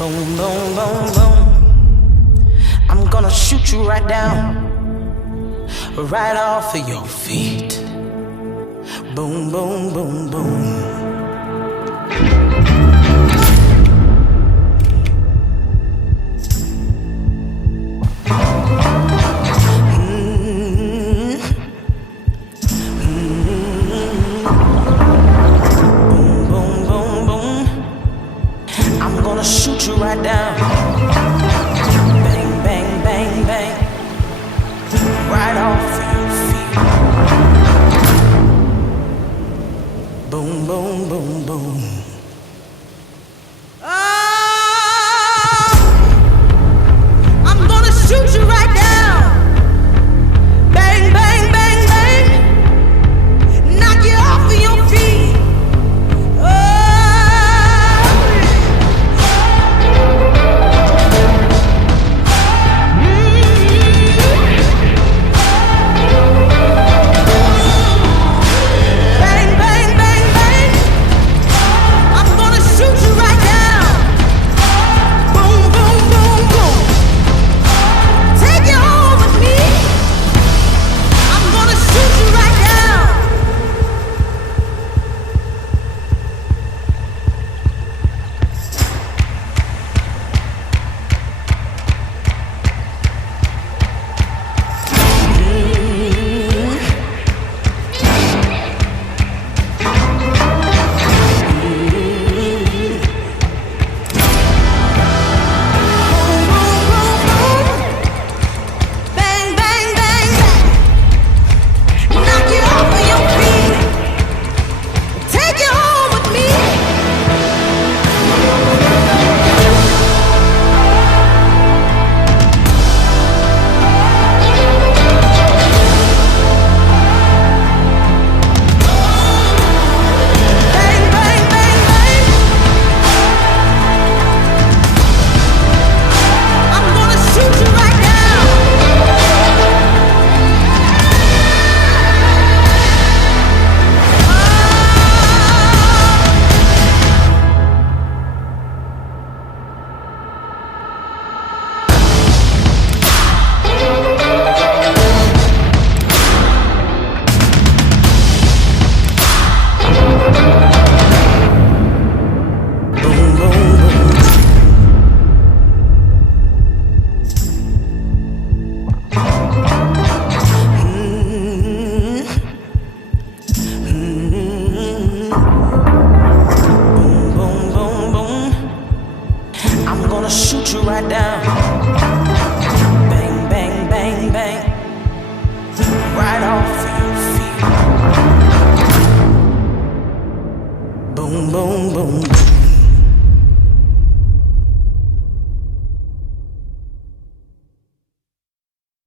Boom, boom, boom, boom. I'm gonna shoot you right down, right off of your feet. Boom, boom, boom, boom. I'm gonna shoot you right down. Bang, bang, bang, bang. Right off of your feet. Boom, boom, boom, boom.